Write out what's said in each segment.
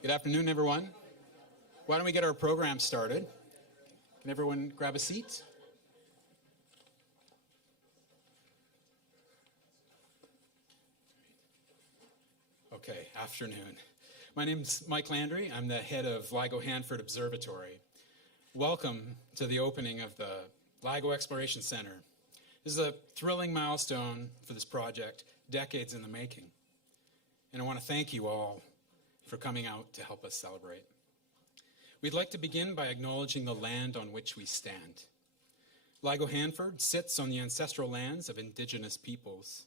Good afternoon, everyone. Why don't we get our program started? Can everyone grab a seat? Okay, afternoon. My name's Mike Landry. I'm the head of LIGO Hanford Observatory. Welcome to the opening of the LIGO Exploration Center. This is a thrilling milestone for this project, decades in the making. And I want to thank you all for coming out to help us celebrate. We'd like to begin by acknowledging the land on which we stand. LIGO Hanford sits on the ancestral lands of Indigenous peoples.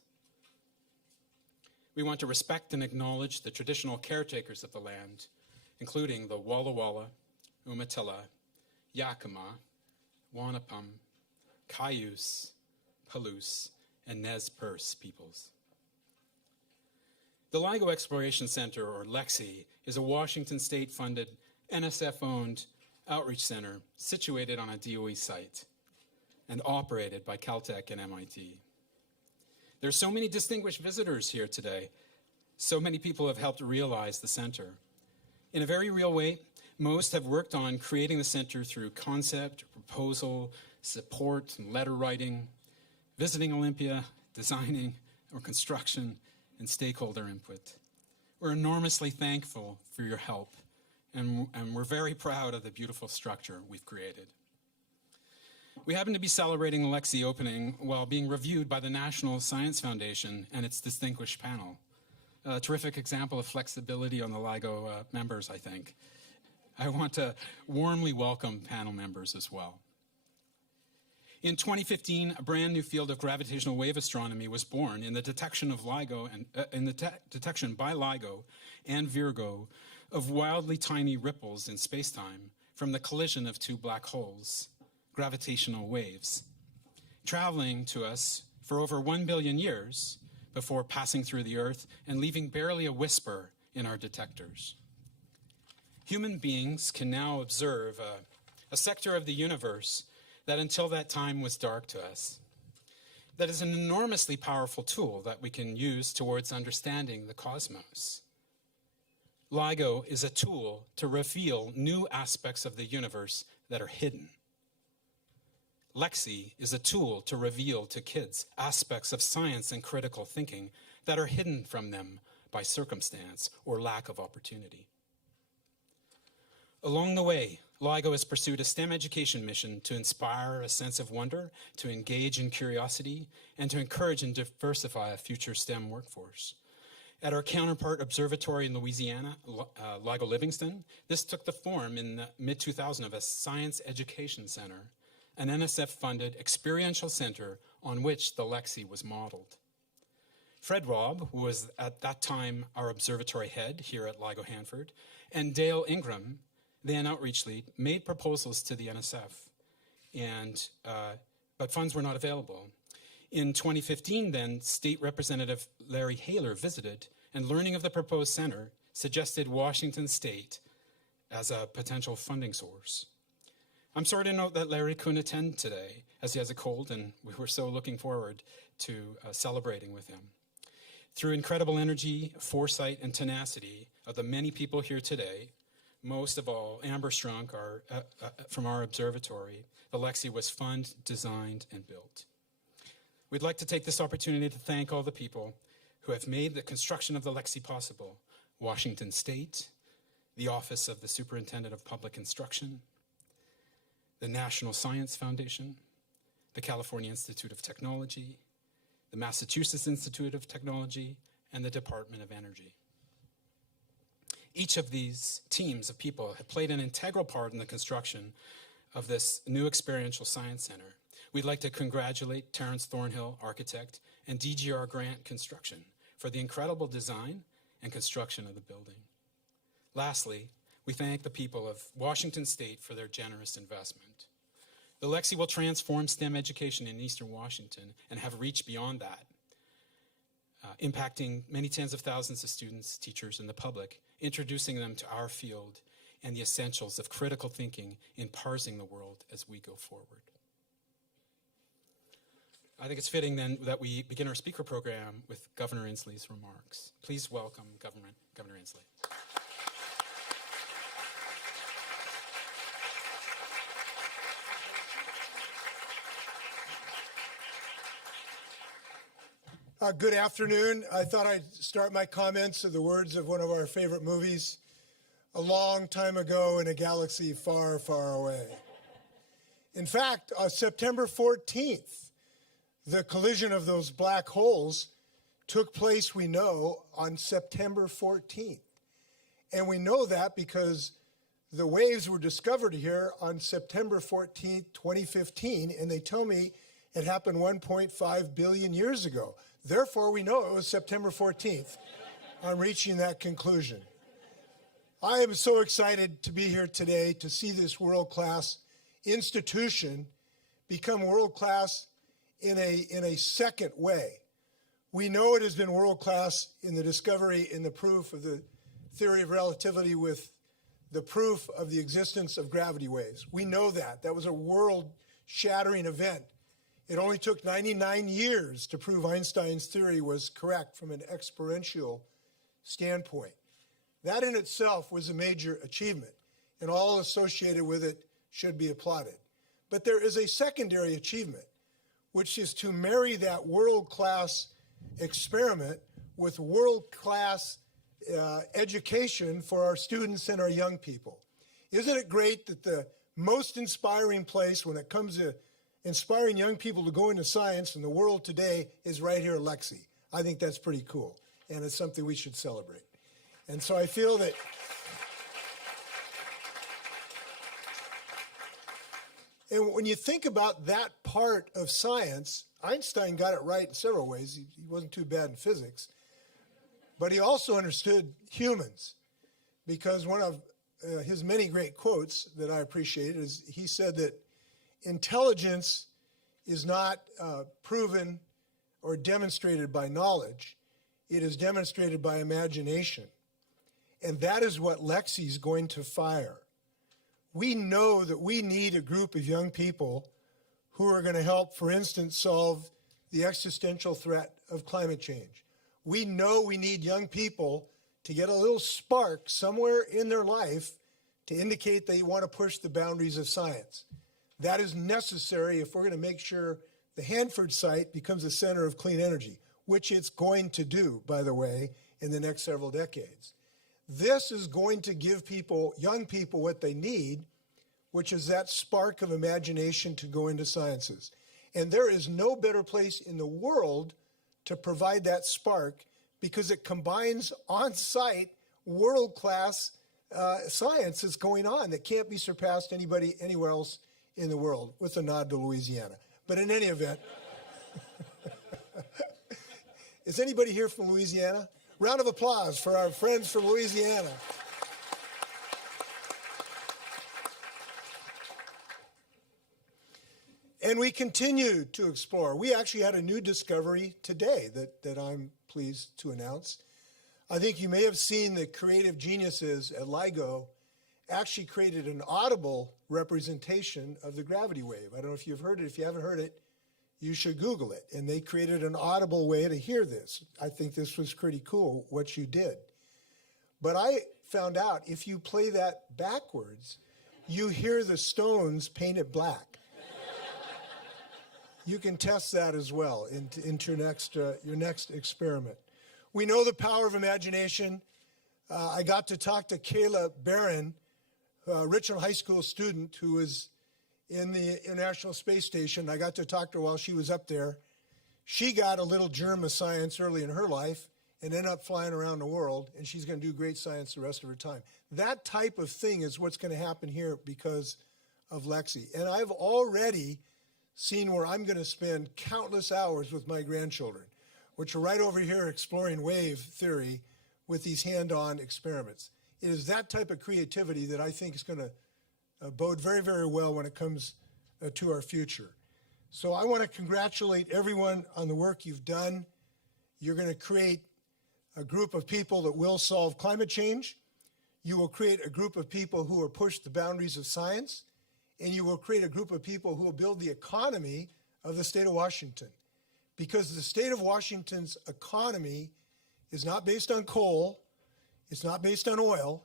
We want to respect and acknowledge the traditional caretakers of the land, including the Walla Walla, Umatilla, Yakima, Wanapum, Cayuse, Palouse, and Nez Perce peoples. The LIGO Exploration Center, or LEXI, is a Washington state-funded, NSF-owned outreach center situated on a DOE site and operated by Caltech and MIT. There are so many distinguished visitors here today. So many people have helped realize the center. In a very real way, most have worked on creating the center through concept, proposal, support, and letter writing, visiting Olympia, designing, or construction, and stakeholder input. We're enormously thankful for your help, and we're very proud of the beautiful structure we've created. We happen to be celebrating the LEXI opening while being reviewed by the National Science Foundation and its distinguished panel. A terrific example of flexibility on the LIGO members, I think. I want to warmly welcome panel members as well. In 2015, a brand new field of gravitational wave astronomy was born in the detection of LIGO and detection by LIGO and Virgo of wildly tiny ripples in spacetime from the collision of two black holes, gravitational waves, traveling to us for over 1 billion years before passing through the Earth and leaving barely a whisper in our detectors. Human beings can now observe a sector of the universe that until that time was dark to us. That is an enormously powerful tool that we can use towards understanding the cosmos. LIGO is a tool to reveal new aspects of the universe that are hidden. LEXI is a tool to reveal to kids aspects of science and critical thinking that are hidden from them by circumstance or lack of opportunity. Along the way, LIGO has pursued a STEM education mission to inspire a sense of wonder, to engage in curiosity, and to encourage and diversify a future STEM workforce. At our counterpart observatory in Louisiana, LIGO Livingston, this took the form in the mid-2000s of a science education center, an NSF-funded experiential center on which the LEXI was modeled. Fred Robb, who was at that time our observatory head here at LIGO Hanford, and Dale Ingram, then outreach lead, made proposals to the NSF, but funds were not available. In 2015, then, State Representative Larry Haler visited and, learning of the proposed center, suggested Washington State as a potential funding source. I'm sorry to note that Larry couldn't attend today, as he has a cold, and we were so looking forward to celebrating with him. Through incredible energy, foresight, and tenacity of the many people here today, most of all, Amber Strunk, from our observatory, the LEXI was funded, designed, and built. We'd like to take this opportunity to thank all the people who have made the construction of the LEXI possible. Washington State, the Office of the Superintendent of Public Instruction, the National Science Foundation, the California Institute of Technology, the Massachusetts Institute of Technology, and the Department of Energy. Each of these teams of people have played an integral part in the construction of this new experiential science center. We'd like to congratulate Terrence Thornhill, architect, and DGR Grant Construction for the incredible design and construction of the building. Lastly, we thank the people of Washington State for their generous investment. The LEXI will transform STEM education in Eastern Washington and have reached beyond that, impacting many tens of thousands of students, teachers, and the public, introducing them to our field and the essentials of critical thinking in parsing the world as we go forward. I think it's fitting then that we begin our speaker program with Governor Inslee's remarks. Please welcome Governor Inslee. Good afternoon. I thought I'd start my comments with the words of one of our favorite movies, A Long Time Ago in a Galaxy Far, Far Away. In fact, September 14th, the collision of those black holes took place, we know, on September 14th. And we know that because the waves were discovered here on September 14th, 2015, and they tell me it happened 1.5 billion years ago. Therefore, we know it was September 14th. I'm reaching that conclusion. I am so excited to be here today to see this world-class institution become world-class in a second way. We know it has been world-class in the discovery and the proof of the theory of relativity with the proof of the existence of gravity waves. We know that. That was a world-shattering event. It only took 99 years to prove Einstein's theory was correct from an exponential standpoint. That in itself was a major achievement, and all associated with it should be applauded. But there is a secondary achievement, which is to marry that world-class experiment with world-class education for our students and our young people. Isn't it great that the most inspiring place when it comes to inspiring young people to go into science in the world today is right here at LEXI? I think that's pretty cool, and it's something we should celebrate. And so I feel that and when you think about that part of science, Einstein got it right in several ways. He wasn't too bad in physics. But he also understood humans, because one of his many great quotes that I appreciate is he said that intelligence is not proven or demonstrated by knowledge. It is demonstrated by imagination. And that is what LEXI is going to fire. We know that we need a group of young people who are going to help, for instance, solve the existential threat of climate change. We know we need young people to get a little spark somewhere in their life to indicate they want to push the boundaries of science. That is necessary if we're going to make sure the Hanford site becomes a center of clean energy, which it's going to do, by the way, in the next several decades. This is going to give people, young people, what they need, which is that spark of imagination to go into sciences. And there is no better place in the world to provide that spark because it combines on-site world-class science that's going on that can't be surpassed anywhere else in the world, with a nod to Louisiana. But in any event, is anybody here from Louisiana? Round of applause for our friends from Louisiana. And we continue to explore. We actually had a new discovery today that I'm pleased to announce. I think you may have seen the creative geniuses at LIGO actually created an audible representation of the gravity wave. I don't know if you've heard it. If you haven't heard it, you should Google it. And they created an audible way to hear this. I think this was pretty cool, what you did. But I found out if you play that backwards, you hear the stones painted black. You can test that as well into your next experiment. We know the power of imagination. I got to talk to Kayla Barron, a Richland High School student who was in the International Space Station. I got to talk to her while she was up there. She got a little germ of science early in her life and ended up flying around the world, and she's going to do great science the rest of her time. That type of thing is what's going to happen here because of LEXI. And I've already seen where I'm going to spend countless hours with my grandchildren, which are right over here exploring wave theory with these hand-on experiments. It is that type of creativity that I think is going to bode very, very well when it comes to our future. So I want to congratulate everyone on the work you've done. You're going to create a group of people that will solve climate change. You will create a group of people who will push the boundaries of science. And you will create a group of people who will build the economy of the state of Washington. Because the state of Washington's economy is not based on coal, it's not based on oil,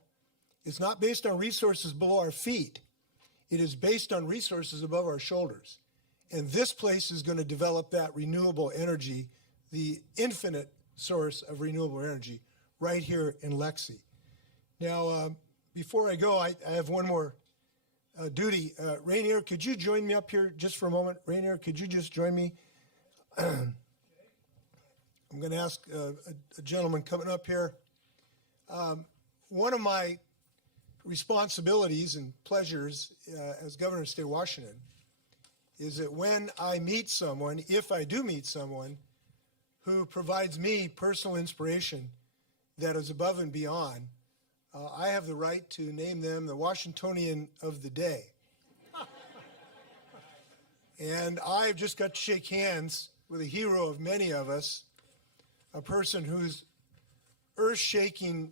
it's not based on resources below our feet. It is based on resources above our shoulders. And this place is going to develop that renewable energy the infinite source of renewable energy right here in LEXI. Now, before I go, I have one more duty. Rainier, could you join me up here just for a moment? Rainier, could you just join me? I'm going to ask a gentleman coming up here. One of my responsibilities and pleasures as governor of the state of Washington is that when I meet someone, if I do meet someone who provides me personal inspiration that is above and beyond, I have the right to name them the Washingtonian of the day. And I've just got to shake hands with a hero of many of us, a person whose earth-shaking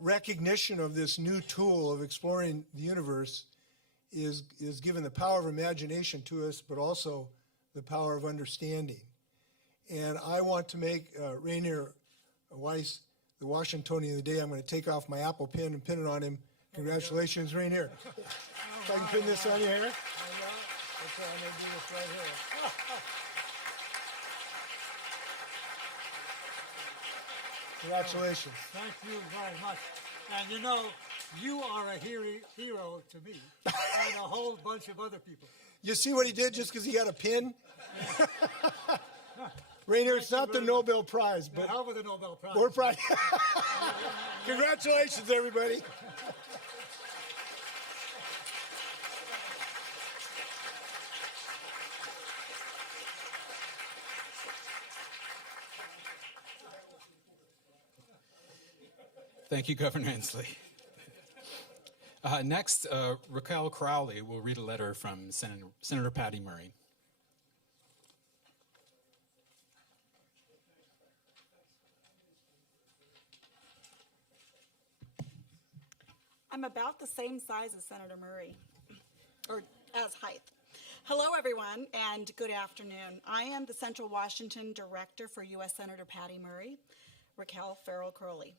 recognition of this new tool of exploring the universe is given the power of imagination to us, but also the power of understanding. And I want to make Rainier Weiss the Washingtonian of the day. I'm going to take off my Apple pin and pin it on him. Congratulations, Rainier. If I can pin this on your hair. That's why I'm going to do this right here. Congratulations. Thank you very much. And you know, you are a hero to me and a whole bunch of other people. You see what he did just because he got a pin? Rainier, it's not the Nobel Prize, but How about the Nobel Prize? more prize. Congratulations, everybody. Thank you, Governor Inslee. Next, Raquel Crowley will read a letter from Senator Patty Murray. I'm about the same size as Senator Murray, or as height. Hello, everyone, and good afternoon. I am the Central Washington Director for U.S. Senator Patty Murray, Raquel Farrell Crowley.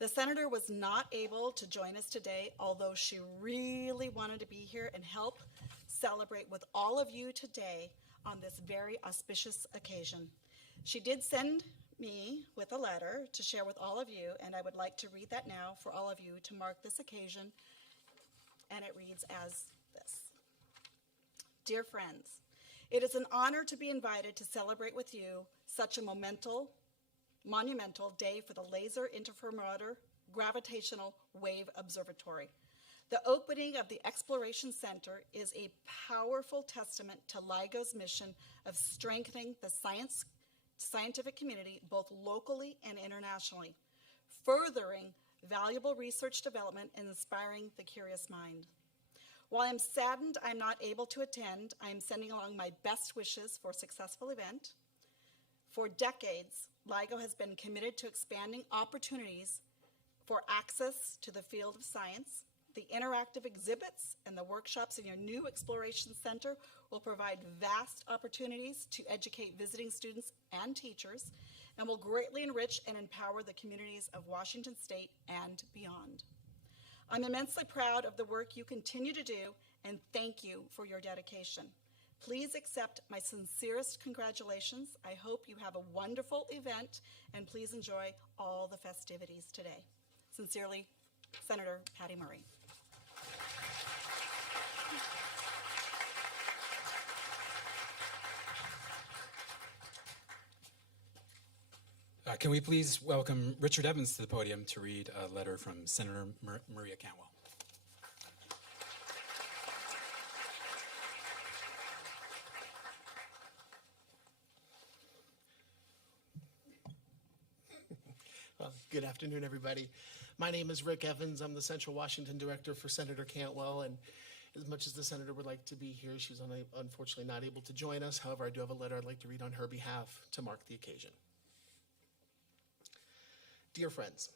The senator was not able to join us today, although she really wanted to be here and help celebrate with all of you today on this very auspicious occasion. She did send me with a letter to share with all of you, and I would like to read that now for all of you to mark this occasion, and it reads as this. Dear friends, it is an honor to be invited to celebrate with you such a monumental day for the Laser Interferometer Gravitational Wave Observatory. The opening of the Exploration Center is a powerful testament to LIGO's mission of strengthening the scientific community both locally and internationally, furthering valuable research development and inspiring the curious mind. While I'm saddened I'm not able to attend, I am sending along my best wishes for a successful event. For decades, LIGO has been committed to expanding opportunities for access to the field of science. The interactive exhibits and the workshops in your new Exploration Center will provide vast opportunities to educate visiting students and teachers, and will greatly enrich and empower the communities of Washington State and beyond. I'm immensely proud of the work you continue to do, and thank you for your dedication. Please accept my sincerest congratulations. I hope you have a wonderful event, and please enjoy all the festivities today. Sincerely, Senator Patty Murray. Can we please welcome Richard Evans to the podium to read a letter from Senator Maria Cantwell. Well, good afternoon, everybody. My name is Rick Evans. I'm the Central Washington Director for Senator Cantwell, and as much as the Senator would like to be here, she's unfortunately not able to join us. However, I do have a letter I'd like to read on her behalf to mark the occasion. Dear friends,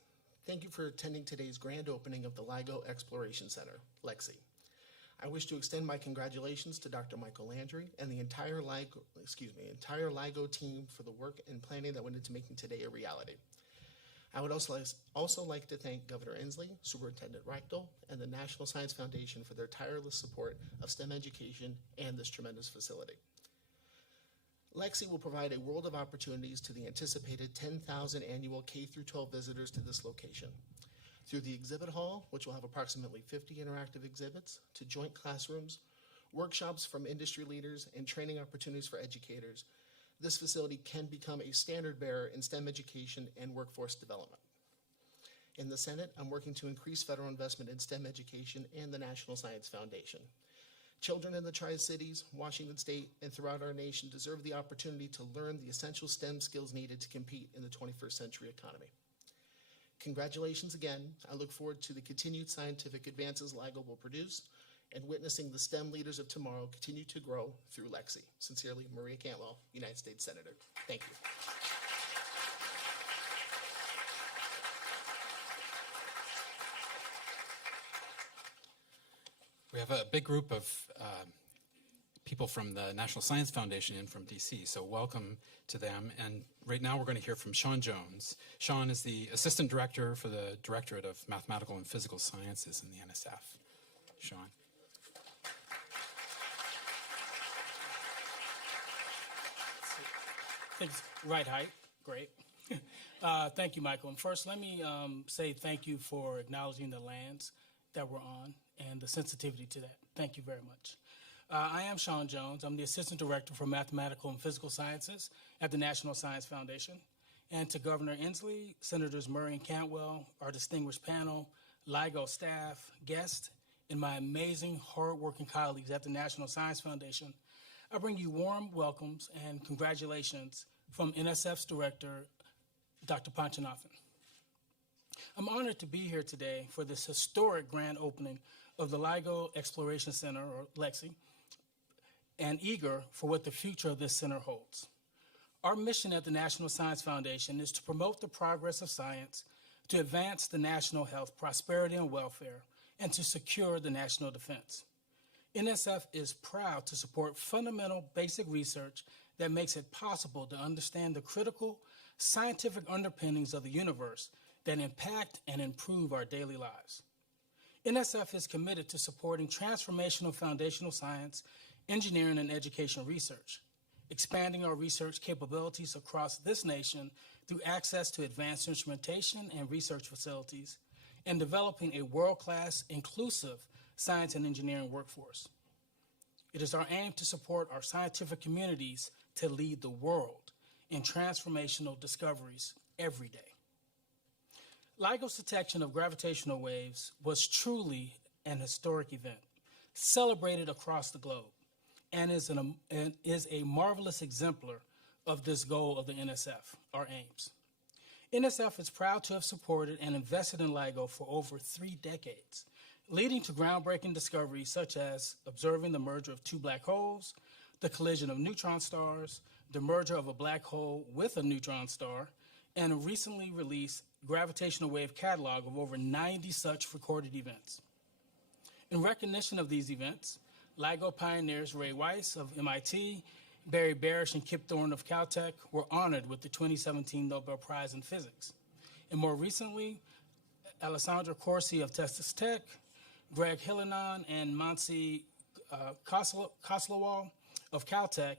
thank you for attending today's grand opening of the LIGO Exploration Center, LEXI. I wish to extend my congratulations to Dr. Michael Landry and the entire LIGO team for the work and planning that went into making today a reality. I would also like to thank Governor Inslee, Superintendent Reichel, and the National Science Foundation for their tireless support of STEM education and this tremendous facility. LEXI will provide a world of opportunities to the anticipated 10,000 annual K-12 visitors to this location. Through the exhibit hall, which will have approximately 50 interactive exhibits, to joint classrooms, workshops from industry leaders, and training opportunities for educators, this facility can become a standard bearer in STEM education and workforce development. In the Senate, I'm working to increase federal investment in STEM education and the National Science Foundation. Children in the Tri-Cities, Washington State, and throughout our nation deserve the opportunity to learn the essential STEM skills needed to compete in the 21st century economy. Congratulations again. I look forward to the continued scientific advances LIGO will produce and witnessing the STEM leaders of tomorrow continue to grow through LEXI. Sincerely, Maria Cantwell, United States Senator. Thank you. We have a big group of people from the National Science Foundation in from DC, so welcome to them. And right now we're going to hear from Sean Jones. Sean is the Assistant Director for the Directorate of Mathematical and Physical Sciences in the NSF. Sean. Thanks. Right height. Great. Thank you, Michael. And first, let me say thank you for acknowledging the lands that we're on and the sensitivity to that. Thank you very much. I am Sean Jones. I'm the Assistant Director for Mathematical and Physical Sciences at the National Science Foundation. And to Governor Inslee, Senators Murray and Cantwell, our distinguished panel, LIGO staff, guests, and my amazing, hardworking colleagues at the National Science Foundation, I bring you warm welcomes and congratulations from NSF's Director, Dr. Panchanathan. I'm honored to be here today for this historic grand opening of the LIGO Exploration Center, or LEXI, and eager for what the future of this center holds. Our mission at the National Science Foundation is to promote the progress of science, to advance the national health, prosperity, and welfare, and to secure the national defense. NSF is proud to support fundamental basic research that makes it possible to understand the critical scientific underpinnings of the universe that impact and improve our daily lives. NSF is committed to supporting transformational foundational science, engineering, and education research, expanding our research capabilities across this nation through access to advanced instrumentation and research facilities, and developing a world-class, inclusive science and engineering workforce. It is our aim to support our scientific communities to lead the world in transformational discoveries every day. LIGO's detection of gravitational waves was truly an historic event, celebrated across the globe, and is a marvelous exemplar of this goal of the NSF, our aims. NSF is proud to have supported and invested in LIGO for over 3 decades, leading to groundbreaking discoveries such as observing the merger of 2 black holes, the collision of neutron stars, the merger of a black hole with a neutron star, and a recently released gravitational wave catalog of over 90 such recorded events. In recognition of these events, LIGO pioneers Ray Weiss of MIT, Barry Barish, and Kip Thorne of Caltech were honored with the 2017 Nobel Prize in Physics. And more recently, Alessandro Corsi of Texas Tech, Greg Hillenon and Mansi Koslowal of Caltech,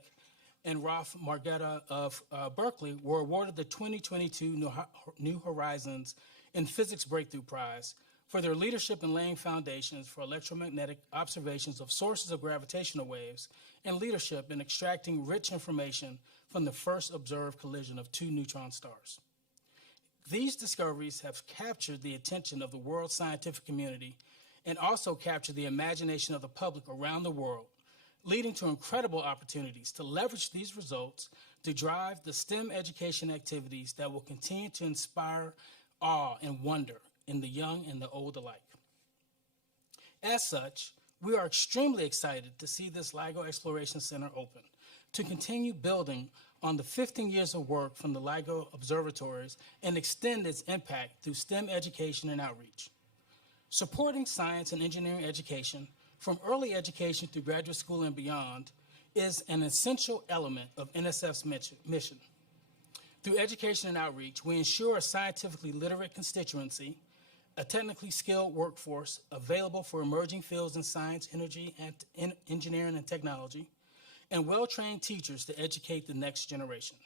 and Ralph Margetta of Berkeley were awarded the 2022 New Horizons in Physics Breakthrough Prize for their leadership in laying foundations for electromagnetic observations of sources of gravitational waves and leadership in extracting rich information from the first observed collision of 2 neutron stars. These discoveries have captured the attention of the world scientific community and also captured the imagination of the public around the world, leading to incredible opportunities to leverage these results to drive the STEM education activities that will continue to inspire awe and wonder in the young and the old alike. As such, we are extremely excited to see this LIGO Exploration Center open, to continue building on the 15 years of work from the LIGO observatories and extend its impact through STEM education and outreach. Supporting science and engineering education from early education through graduate school and beyond is an essential element of NSF's mission. Through education and outreach, we ensure a scientifically literate constituency, a technically skilled workforce available for emerging fields in science, energy, and engineering and technology, and well-trained teachers to educate the next generation.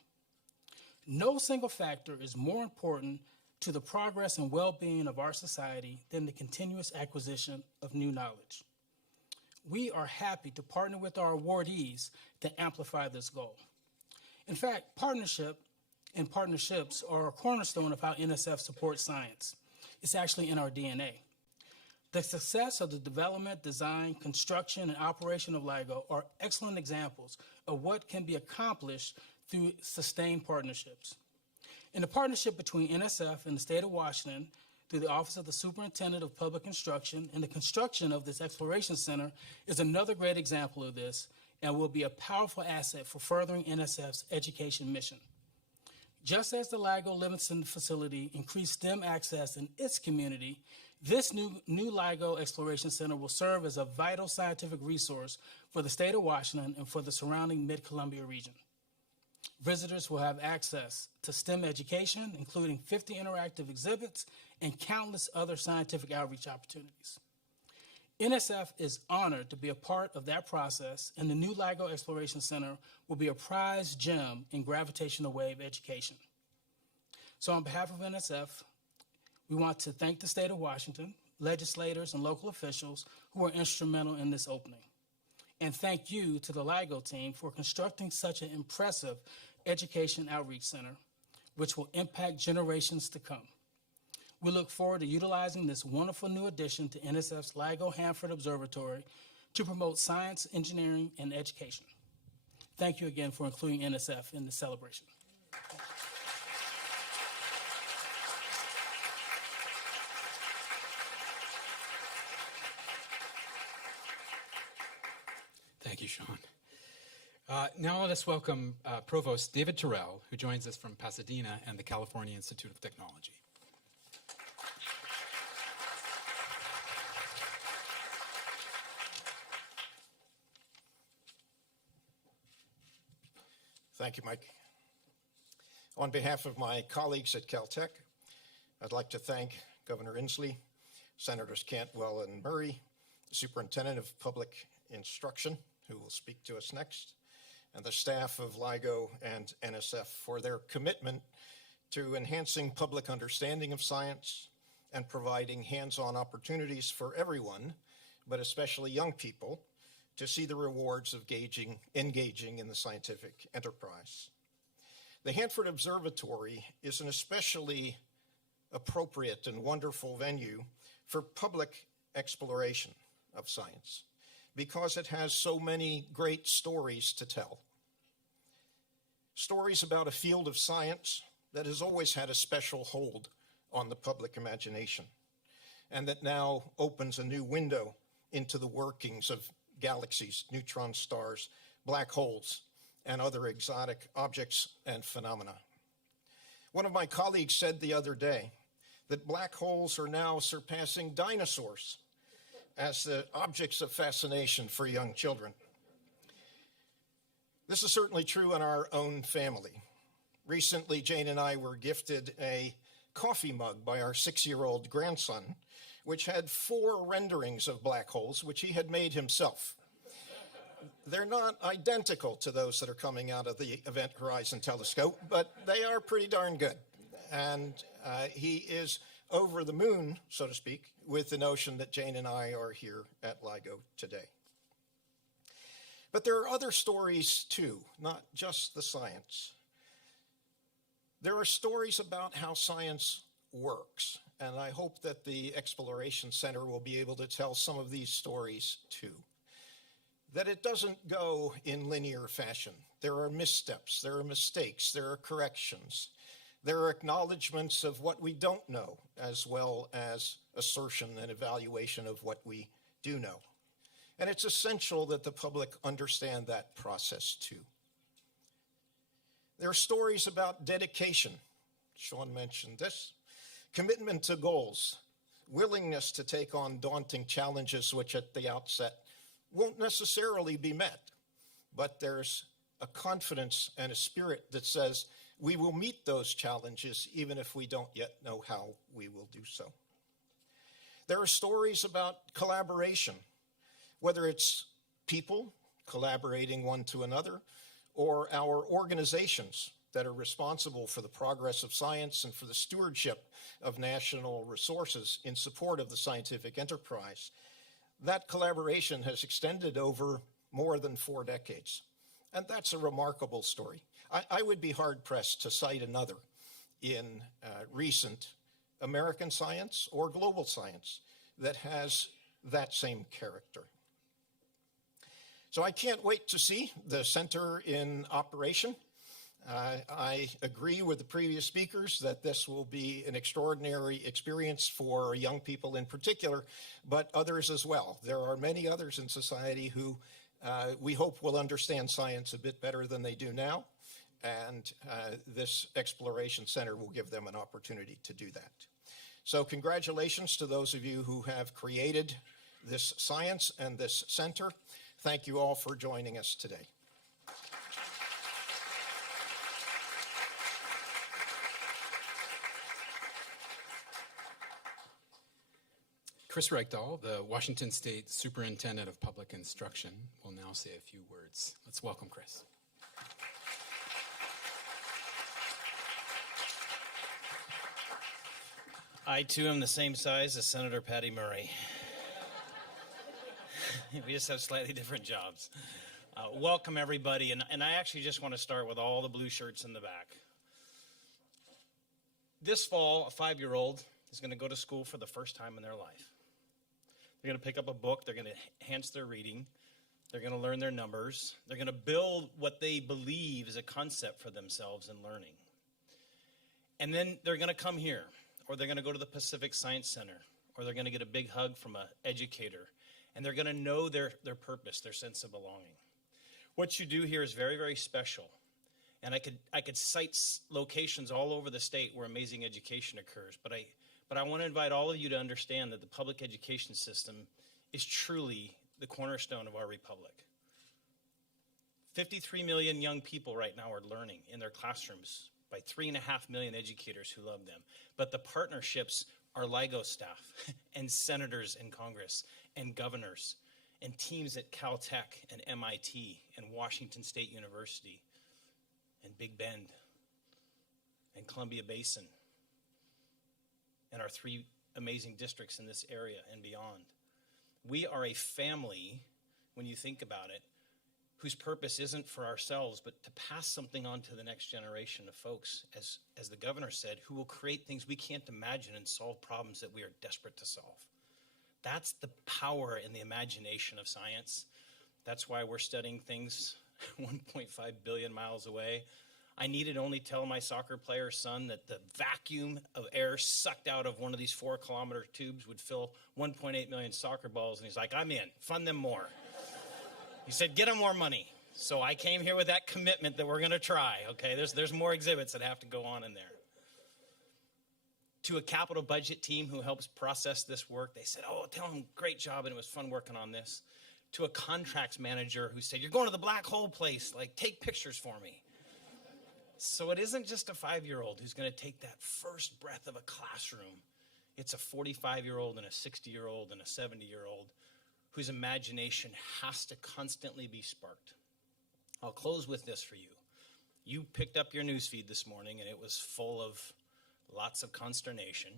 No single factor is more important to the progress and well-being of our society than the continuous acquisition of new knowledge. We are happy to partner with our awardees to amplify this goal. In fact, partnerships are a cornerstone of how NSF supports science. It's actually in our DNA. The success of the development, design, construction, and operation of LIGO are excellent examples of what can be accomplished through sustained partnerships. In the partnership between NSF and the state of Washington, through the Office of the Superintendent of Public Instruction, and the construction of this Exploration Center is another great example of this and will be a powerful asset for furthering NSF's education mission. Just as the LIGO Livingston facility increased STEM access in its community, this new LIGO Exploration Center will serve as a vital scientific resource for the state of Washington and for the surrounding Mid-Columbia region. Visitors will have access to STEM education, including 50 interactive exhibits and countless other scientific outreach opportunities. NSF is honored to be a part of that process, and the new LIGO Exploration Center will be a prized gem in gravitational wave education. So on behalf of NSF, we want to thank the state of Washington, legislators, and local officials who are instrumental in this opening. And thank you to the LIGO team for constructing such an impressive education outreach center, which will impact generations to come. We look forward to utilizing this wonderful new addition to NSF's LIGO Hanford Observatory to promote science, engineering, and education. Thank you again for including NSF in the celebration. Thank you, Sean. Now let us welcome Provost David Terrell, who joins us from Pasadena and the California Institute of Technology. Thank you, Mike. On behalf of my colleagues at Caltech, I'd like to thank Governor Inslee, Senators Cantwell and Murray, the Superintendent of Public Instruction, who will speak to us next, and the staff of LIGO and NSF for their commitment to enhancing public understanding of science and providing hands-on opportunities for everyone, but especially young people, to see the rewards of engaging in the scientific enterprise. The Hanford Observatory is an especially appropriate and wonderful venue for public exploration of science because it has so many great stories to tell. Stories about a field of science that has always had a special hold on the public imagination and that now opens a new window into the workings of galaxies, neutron stars, black holes, and other exotic objects and phenomena. One of my colleagues said the other day that black holes are now surpassing dinosaurs as the objects of fascination for young children. This is certainly true in our own family. Recently, Jane and I were gifted a coffee mug by our 6-year-old grandson, which had 4 renderings of black holes, which he had made himself. They're not identical to those that are coming out of the Event Horizon Telescope, but they are pretty darn good. And he is over the moon, so to speak, with the notion that Jane and I are here at LIGO today. But there are other stories too, not just the science. There are stories about how science works, and I hope that the Exploration Center will be able to tell some of these stories too. That it doesn't go in linear fashion. There are missteps, there are mistakes, there are corrections. There are acknowledgments of what we don't know, as well as assertion and evaluation of what we do know. And it's essential that the public understand that process too. There are stories about dedication. Sean mentioned this. Commitment to goals, willingness to take on daunting challenges which at the outset won't necessarily be met, but there's a confidence and a spirit that says we will meet those challenges even if we don't yet know how we will do so. There are stories about collaboration, whether it's people collaborating one to another, or our organizations that are responsible for the progress of science and for the stewardship of national resources in support of the scientific enterprise. That collaboration has extended over more than 4 decades. And that's a remarkable story. I would be hard-pressed to cite another in recent American science or global science that has that same character. So I can't wait to see the center in operation. I agree with the previous speakers that this will be an extraordinary experience for young people in particular, but others as well. There are many others in society who we hope will understand science a bit better than they do now, and this Exploration Center will give them an opportunity to do that. So congratulations to those of you who have created this science and this center. Thank you all for joining us today. Chris Reichdahl, the Washington State Superintendent of Public Instruction, will now say a few words. Let's welcome Chris. I, too, am the same size as Senator Patty Murray. We just have slightly different jobs. Welcome, everybody, and I actually just want to start with all the blue shirts in the back. This fall, a 5-year-old is going to go to school for the first time in their life. They're going to pick up a book, they're going to enhance their reading, they're going to learn their numbers, they're going to build what they believe is a concept for themselves in learning. And then they're going to come here, or they're going to go to the Pacific Science Center, or they're going to get a big hug from an educator, and they're going to know their purpose, their sense of belonging. What you do here is very, very special. And I could cite locations all over the state where amazing education occurs, but I want to invite all of you to understand that the public education system is truly the cornerstone of our republic. 53 million young people right now are learning in their classrooms by 3.5 million educators who love them. But the partnerships are LIGO staff and senators in Congress and governors and teams at Caltech and MIT and Washington State University and Big Bend and Columbia Basin and our 3 amazing districts in this area and beyond. We are a family, when you think about it, whose purpose isn't for ourselves, but to pass something on to the next generation of folks, as the governor said, who will create things we can't imagine and solve problems that we are desperate to solve. That's the power and the imagination of science. That's why we're studying things 1.5 billion miles away. I needed only tell my soccer player son that the vacuum of air sucked out of one of these 4-kilometer tubes would fill 1.8 million soccer balls. And he's like, I'm in, fund them more. He said, get them more money. So I came here with that commitment that we're going to try, okay? There's more exhibits that have to go on in there. To a capital budget team who helps process this work, they said, oh, tell them, great job, and it was fun working on this. To a contracts manager who said, you're going to the black hole place, like, take pictures for me. So it isn't just a 5-year-old who's going to take that first breath of a classroom. It's a 45-year-old and a 60-year-old and a 70-year-old whose imagination has to constantly be sparked. I'll close with this for you. You picked up your newsfeed this morning, and it was full of lots of consternation,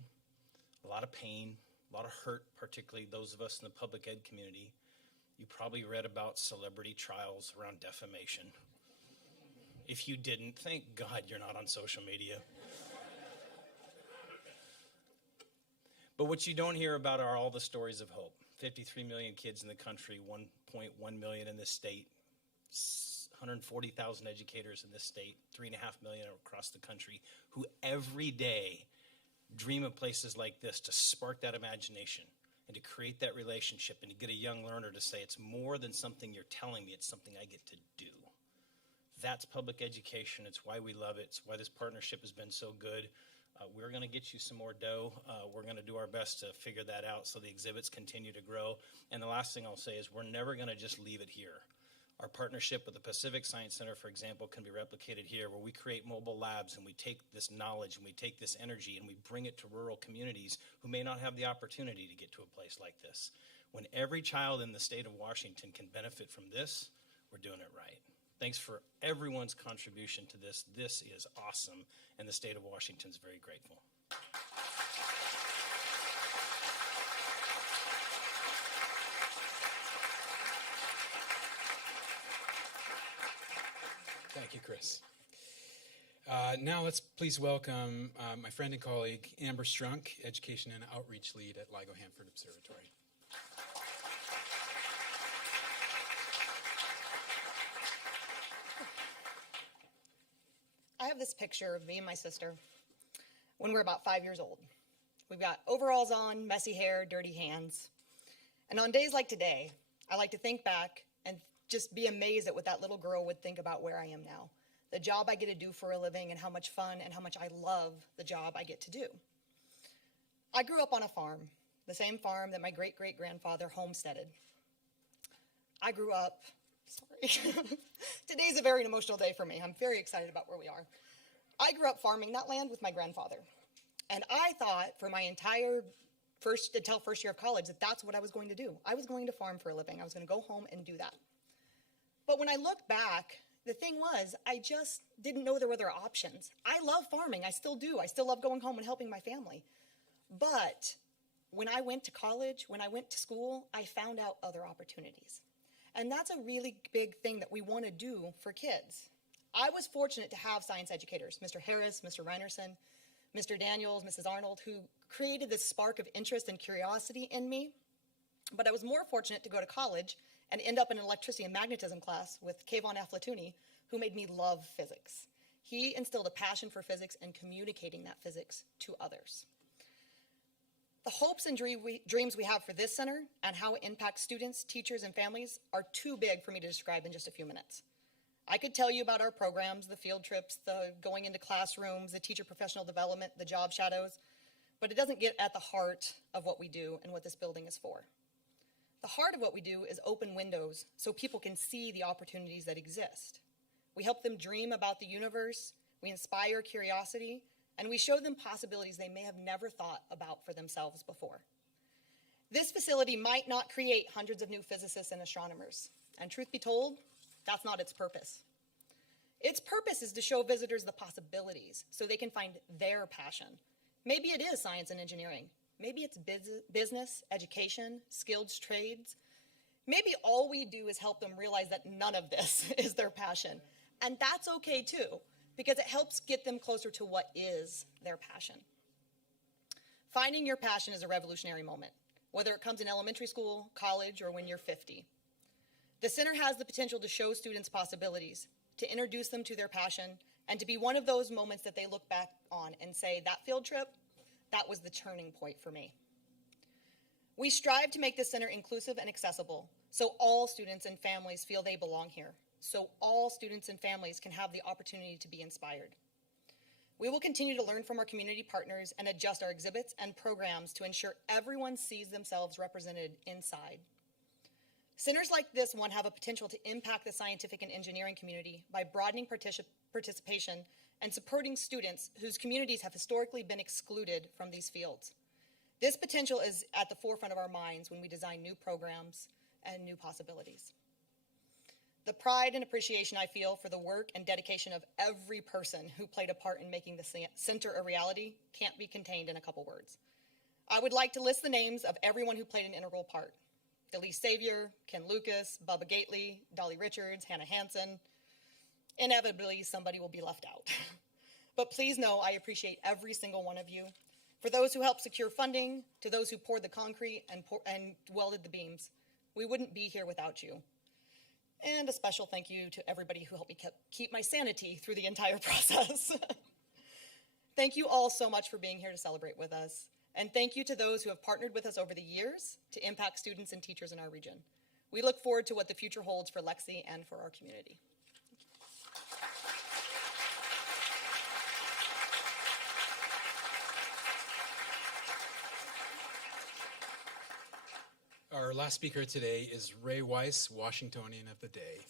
a lot of pain, a lot of hurt, particularly those of us in the public ed community. You probably read about celebrity trials around defamation. If you didn't, thank God you're not on social media. But what you don't hear about are all the stories of hope. 53 million kids in the country, 1.1 million in this state, 140,000 educators in this state, 3.5 million across the country, who every day dream of places like this to spark that imagination and to create that relationship and to get a young learner to say, it's more than something you're telling me, it's something I get to do. That's public education. It's why we love it. It's why this partnership has been so good. We're going to get you some more dough. We're going to do our best to figure that out so the exhibits continue to grow. And the last thing I'll say is we're never going to just leave it here. Our partnership with the Pacific Science Center, for example, can be replicated here, where we create mobile labs and we take this knowledge and we take this energy and we bring it to rural communities who may not have the opportunity to get to a place like this. When every child in the state of Washington can benefit from this, we're doing it right. Thanks for everyone's contribution to this. This is awesome, and the state of Washington is very grateful. Thank you, Chris. Now let's please welcome my friend and colleague, Amber Strunk, Education and Outreach Lead at LIGO Hanford Observatory. I have this picture of me and my sister when we're about 5 years old. We've got overalls on, messy hair, dirty hands. And on days like today, I like to think back and just be amazed at what that little girl would think about where I am now, the job I get to do for a living, and how much fun and how much I love the job I get to do. I grew up on a farm, the same farm that my great-great-grandfather homesteaded. I grew up, sorry, today's a very emotional day for me. I'm very excited about where we are. I grew up farming that land with my grandfather. And I thought for my entire first year of college that that's what I was going to do. I was going to farm for a living. I was going to go home and do that. But when I look back, the thing was, I just didn't know there were other options. I love farming. I still do. I still love going home and helping my family. But when I went to college, when I went to school, I found out other opportunities. And that's a really big thing that we want to do for kids. I was fortunate to have science educators, Mr. Harris, Mr. Reinerson, Mr. Daniels, Mrs. Arnold, who created this spark of interest and curiosity in me. But I was more fortunate to go to college and end up in an electricity and magnetism class with Kayvon Aflatooni, who made me love physics. He instilled a passion for physics and communicating that physics to others. The hopes and dreams we have for this center and how it impacts students, teachers, and families are too big for me to describe in just a few minutes. I could tell you about our programs, the field trips, the going into classrooms, the teacher professional development, the job shadows, but it doesn't get at the heart of what we do and what this building is for. The heart of what we do is open windows so people can see the opportunities that exist. We help them dream about the universe, we inspire curiosity, and we show them possibilities they may have never thought about for themselves before. This facility might not create hundreds of new physicists and astronomers, and truth be told, that's not its purpose. Its purpose is to show visitors the possibilities so they can find their passion. Maybe it is science and engineering. Maybe it's business, education, skilled trades. Maybe all we do is help them realize that none of this is their passion. And that's okay too, because it helps get them closer to what is their passion. Finding your passion is a revolutionary moment, whether it comes in elementary school, college, or when you're 50. The center has the potential to show students possibilities, to introduce them to their passion, and to be one of those moments that they look back on and say, that field trip, that was the turning point for me. We strive to make this center inclusive and accessible, so all students and families feel they belong here, so all students and families can have the opportunity to be inspired. We will continue to learn from our community partners and adjust our exhibits and programs to ensure everyone sees themselves represented inside. Centers like this one have a potential to impact the scientific and engineering community by broadening participation and supporting students whose communities have historically been excluded from these fields. This potential is at the forefront of our minds when we design new programs and new possibilities. The pride and appreciation I feel for the work and dedication of every person who played a part in making the center a reality can't be contained in a couple words. I would like to list the names of everyone who played an integral part. Delise Savior, Ken Lucas, Bubba Gately, Dolly Richards, Hannah Hansen. Inevitably, somebody will be left out. But please know I appreciate every single one of you. For those who helped secure funding, to those who poured the concrete and welded the beams, we wouldn't be here without you. And a special thank you to everybody who helped me keep my sanity through the entire process. Thank you all so much for being here to celebrate with us. And thank you to those who have partnered with us over the years to impact students and teachers in our region. We look forward to what the future holds for LEXI and for our community. Our last speaker today is Ray Weiss, Washingtonian of the Day.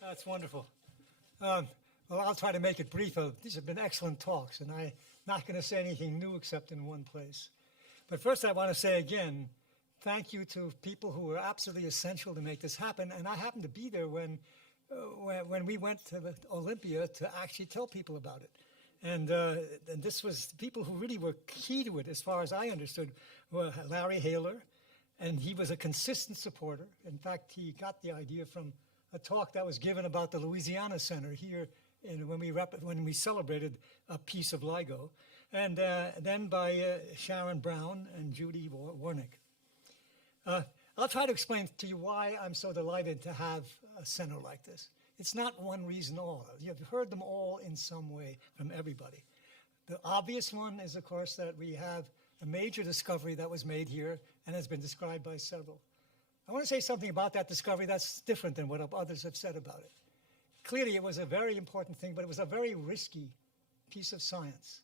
That's wonderful. Well, I'll try to make it brief. These have been excellent talks, and I'm not going to say anything new except in one place. But first, I want to say again, thank you to people who were absolutely essential to make this happen. And I happened to be there when we went to the Olympia to actually tell people about it. And this was people who really were key to it, as far as I understood, were Larry Haler, and he was a consistent supporter. In fact, he got the idea from a talk that was given about the Louisiana Center here when we celebrated a piece of LIGO, and then by Sharon Brown and Judy Warnick. I'll try to explain to you why I'm so delighted to have a center like this. It's not one reason all. You've heard them all in some way from everybody. The obvious one is, of course, that we have a major discovery that was made here and has been described by several. I want to say something about that discovery that's different than what others have said about it. Clearly, it was a very important thing, but it was a very risky piece of science.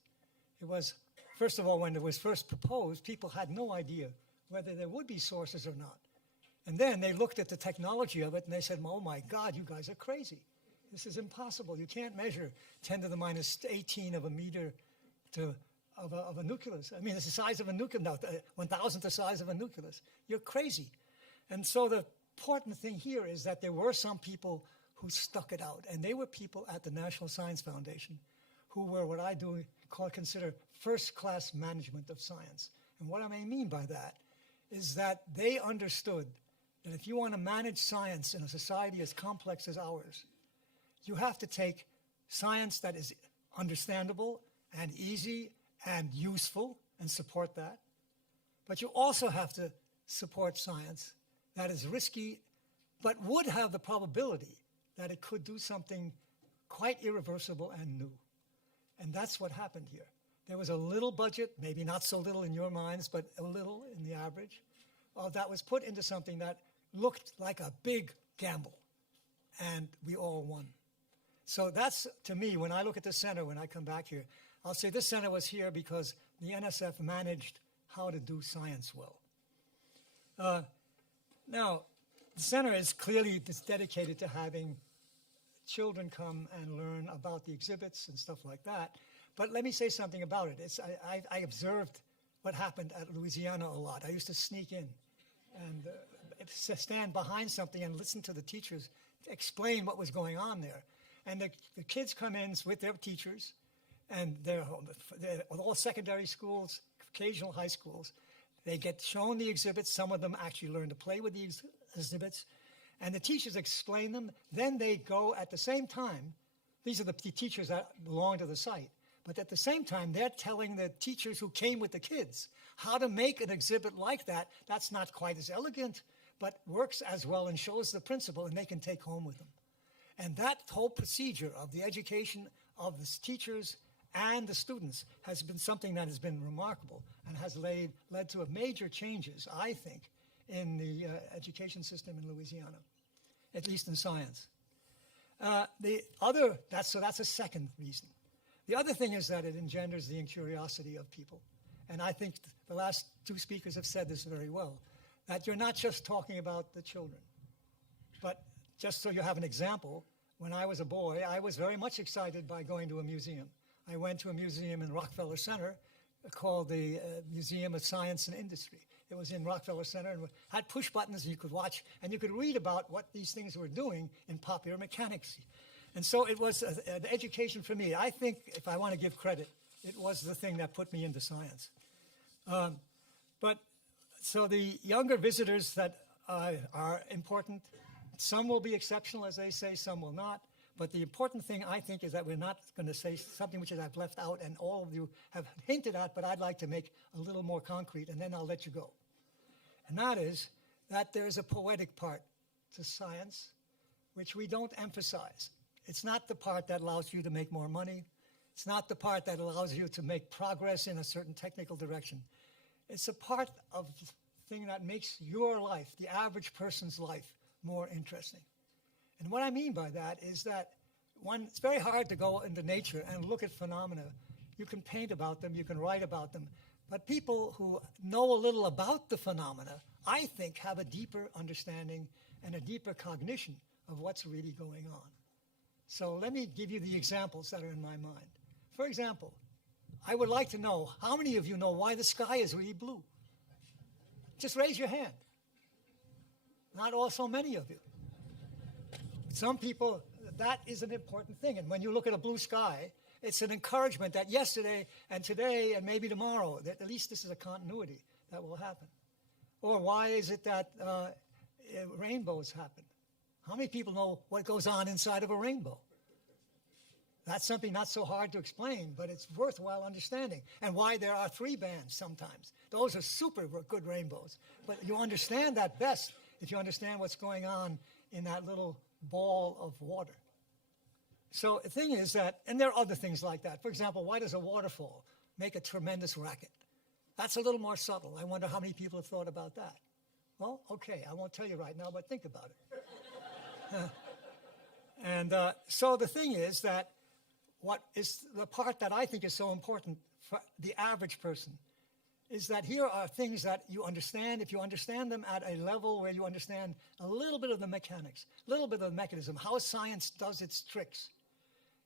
It was, first of all, when it was first proposed, people had no idea whether there would be sources or not. And then they looked at the technology of it and they said, oh my God, you guys are crazy. This is impossible. You can't measure 10 to the minus 18 of a meter of a nucleus. I mean, it's the size of a nucleus, no, 1,000th the size of a nucleus. You're crazy. And so the important thing here is that there were some people who stuck it out. And they were people at the National Science Foundation who were what I consider first-class management of science. And what I may mean by that is that they understood that if you want to manage science in a society as complex as ours, you have to take science that is understandable and easy and useful and support that. But you also have to support science that is risky but would have the probability that it could do something quite irreversible and new. And that's what happened here. There was a little budget, maybe not so little in your minds, but a little in the average, that was put into something that looked like a big gamble, and we all won. So that's, to me, when I look at the center, when I come back here, I'll say this center was here because the NSF managed how to do science well. Now, the center is clearly dedicated to having children come and learn about the exhibits and stuff like that. But let me say something about it. I observed what happened at Louisiana a lot. I used to sneak in and stand behind something and listen to the teachers explain what was going on there. And the kids come in with their teachers, and they're all secondary schools, occasional high schools. They get shown the exhibits. Some of them actually learn to play with these exhibits. And the teachers explain them. Then they go at the same time. These are the teachers that belong to the site. But at the same time, they're telling the teachers who came with the kids how to make an exhibit like that. That's not quite as elegant, but works as well and shows the principle, and they can take home with them. And that whole procedure of the education of the teachers and the students has been something that has been remarkable and has led to major changes, I think, in the education system in Louisiana, at least in science. That's a second reason. The other thing is that it engenders the curiosity of people. And I think the last two speakers have said this very well, that you're not just talking about the children. But just so you have an example, when I was a boy, I was very much excited by going to a museum. I went to a museum in Rockefeller Center called the Museum of Science and Industry. It was in Rockefeller Center and had push buttons you could watch, and you could read about what these things were doing in popular mechanics. And so it was an education for me. I think, if I want to give credit, it was the thing that put me into science. So the younger visitors that are important, some will be exceptional, as they say, some will not. But the important thing, I think, is that we're not going to say something which I've left out and all of you have hinted at, but I'd like to make a little more concrete, and then I'll let you go. And that is that there is a poetic part to science which we don't emphasize. It's not the part that allows you to make more money. It's not the part that allows you to make progress in a certain technical direction. It's a part of the thing that makes your life, the average person's life, more interesting. And what I mean by that is that, one, it's very hard to go into nature and look at phenomena. You can paint about them, you can write about them, but people who know a little about the phenomena, I think, have a deeper understanding and a deeper cognition of what's really going on. So let me give you the examples that are in my mind. For example, I would like to know, how many of you know why the sky is really blue? Just raise your hand. Not all so many of you. Some people, that is an important thing. And when you look at a blue sky, it's an encouragement that yesterday and today and maybe tomorrow, that at least this is a continuity that will happen. Or why is it that rainbows happen? How many people know what goes on inside of a rainbow? That's something not so hard to explain, but it's worthwhile understanding. And why there are 3 bands sometimes. Those are super good rainbows. But you understand that best if you understand what's going on in that little ball of water. So the thing is that, and there are other things like that. For example, why does a waterfall make a tremendous racket? That's a little more subtle. I wonder how many people have thought about that. Well, okay, I won't tell you right now, but think about it. And so the thing is that what is the part that I think is so important for the average person is that here are things that you understand. If you understand them at a level where you understand a little bit of the mechanics, a little bit of the mechanism, how science does its tricks,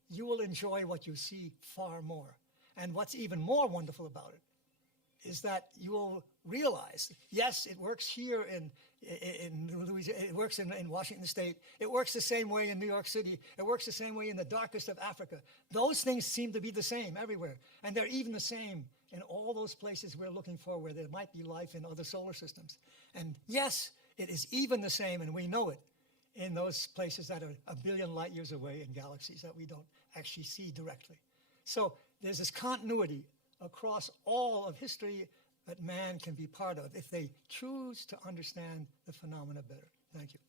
you will enjoy what you see far more. And what's even more wonderful about it is that you will realize, yes, it works here in Louisiana, it works in Washington State, it works the same way in New York City, it works the same way in the darkest of Africa. Those things seem to be the same everywhere, and they're even the same in all those places we're looking for where there might be life in other solar systems. And yes, it is even the same, and we know it, in those places that are a billion light years away in galaxies that we don't actually see directly. So there's this continuity across all of history that man can be part of if they choose to understand the phenomena better. Thank you.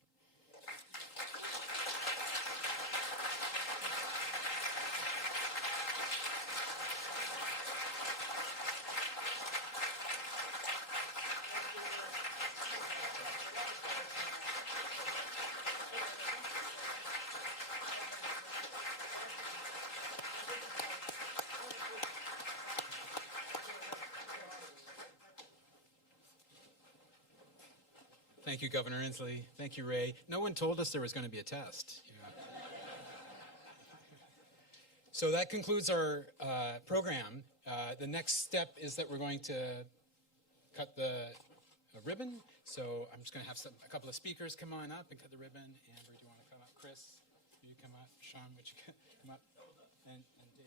Thank you, Governor Inslee. Thank you, Ray. No one told us there was going to be a test. So that concludes our program. The next step is that we're going to cut the ribbon. So I'm just going to have a couple of speakers come on up and cut the ribbon. Amber, do you want to come up? Chris, will you come up? Sean, would you come up? And Dave.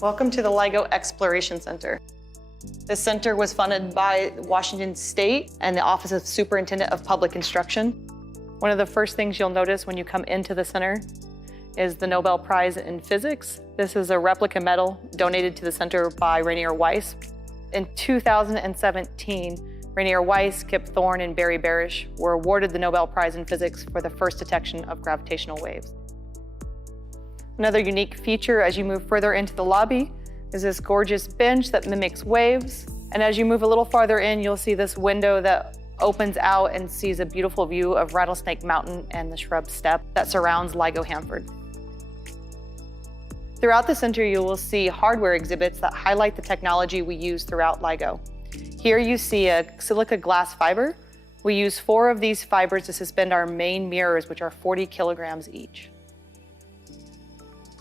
Welcome to the LIGO Exploration Center. This center was funded by Washington State and the Office of Superintendent of Public Instruction. One of the first things you'll notice when you come into the center is the Nobel Prize in Physics. This is a replica medal donated to the center by Rainier Weiss. In 2017, Rainier Weiss, Kip Thorne, and Barry Barish were awarded the Nobel Prize in Physics for the first detection of gravitational waves. Another unique feature as you move further into the lobby is this gorgeous bench that mimics waves. And as you move a little farther in, you'll see this window that opens out and sees a beautiful view of Rattlesnake Mountain and the shrub steppe that surrounds LIGO Hanford. Throughout the center, you will see hardware exhibits that highlight the technology we use throughout LIGO. Here you see a silica glass fiber We use 4 of these fibers to suspend our main mirrors, which are 40 kilograms each.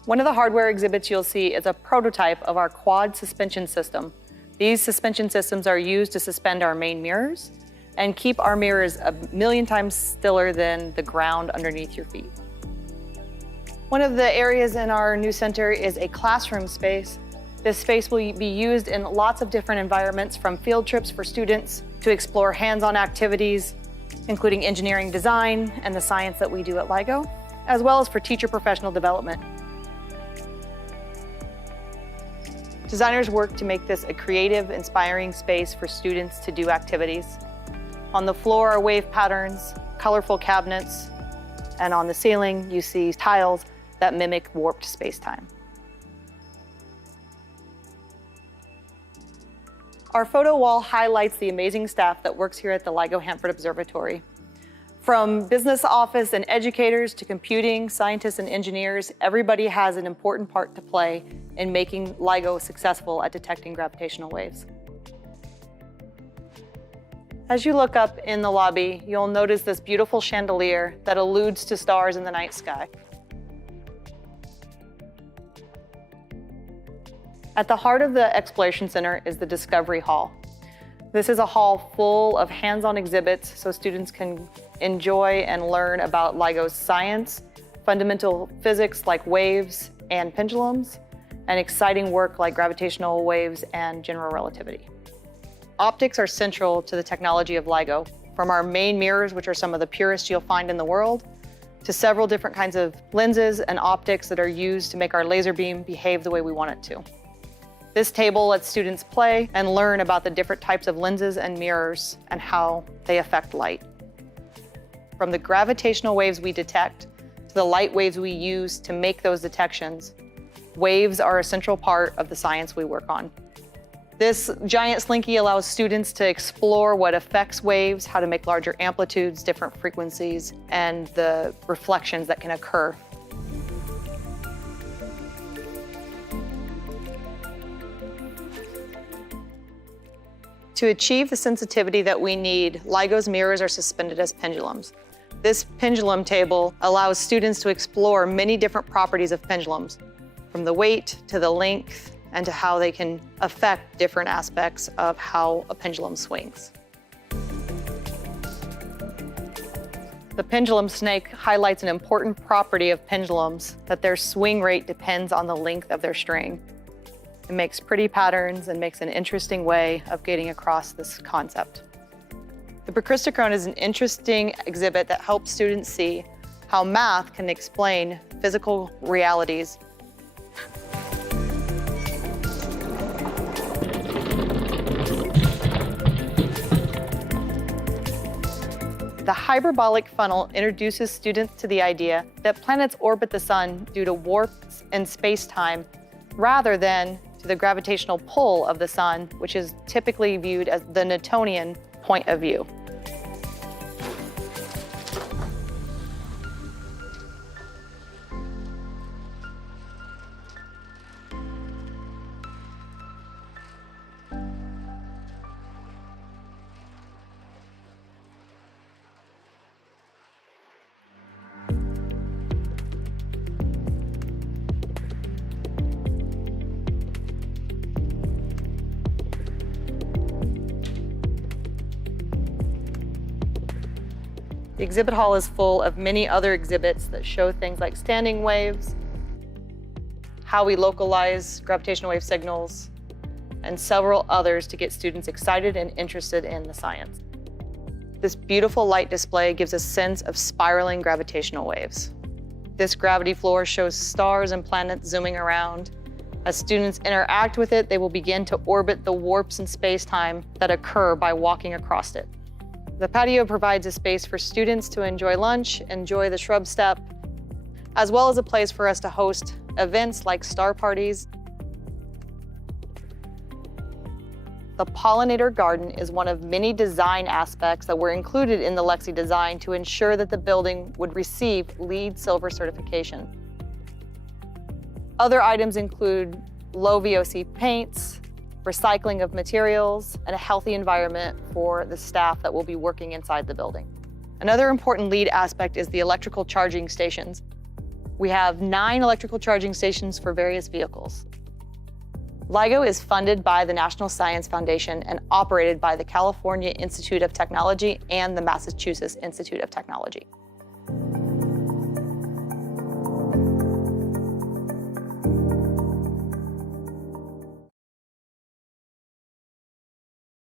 One of the hardware exhibits you'll see is a prototype of our quad suspension system. These suspension systems are used to suspend our main mirrors and keep our mirrors 1,000,000 times stiller than the ground underneath your feet. One of the areas in our new center is a classroom space. This space will be used in lots of different environments, from field trips for students to explore hands-on activities, including engineering design and the science that we do at LIGO, as well as for teacher professional development. Designers work to make this a creative, inspiring space for students to do activities. On the floor are wave patterns, colorful cabinets, and on the ceiling you see tiles that mimic warped space-time. Our photo wall highlights the amazing staff that works here at the LIGO Hanford Observatory. From business office and educators to computing, scientists and engineers, everybody has an important part to play in making LIGO successful at detecting gravitational waves. As you look up in the lobby, you'll notice this beautiful chandelier that alludes to stars in the night sky. At the heart of the Exploration Center is the Discovery Hall. This is a hall full of hands-on exhibits so students can enjoy and learn about LIGO's science, fundamental physics like waves and pendulums, and exciting work like gravitational waves and general relativity. Optics are central to the technology of LIGO, from our main mirrors, which are some of the purest you'll find in the world, to several different kinds of lenses and optics that are used to make our laser beam behave the way we want it to. This table lets students play and learn about the different types of lenses and mirrors and how they affect light. From the gravitational waves we detect to the light waves we use to make those detections, waves are a central part of the science we work on. This giant slinky allows students to explore what affects waves, how to make larger amplitudes, different frequencies, and the reflections that can occur. To achieve the sensitivity that we need, LIGO's mirrors are suspended as pendulums. This pendulum table allows students to explore many different properties of pendulums, from the weight to the length and to how they can affect different aspects of how a pendulum swings. The pendulum snake highlights an important property of pendulums, that their swing rate depends on the length of their string. It makes pretty patterns and makes an interesting way of getting across this concept. The Perchristochrone is an interesting exhibit that helps students see how math can explain physical realities. The hyperbolic funnel introduces students to the idea that planets orbit the sun due to warps in space-time rather than to the gravitational pull of the sun, which is typically viewed as the Newtonian point of view. The exhibit hall is full of many other exhibits that show things like standing waves, how we localize gravitational wave signals, and several others to get students excited and interested in the science. This beautiful light display gives a sense of spiraling gravitational waves. This gravity floor shows stars and planets zooming around. As students interact with it, they will begin to orbit the warps in space-time that occur by walking across it. The patio provides a space for students to enjoy lunch, enjoy the shrub step, as well as a place for us to host events like star parties. The pollinator garden is one of many design aspects that were included in the LEXI design to ensure that the building would receive LEED Silver certification. Other items include low VOC paints, recycling of materials, and a healthy environment for the staff that will be working inside the building. Another important LEED aspect is the electrical charging stations. We have 9 electrical charging stations for various vehicles. LIGO is funded by the National Science Foundation and operated by the California Institute of Technology and the Massachusetts Institute of Technology.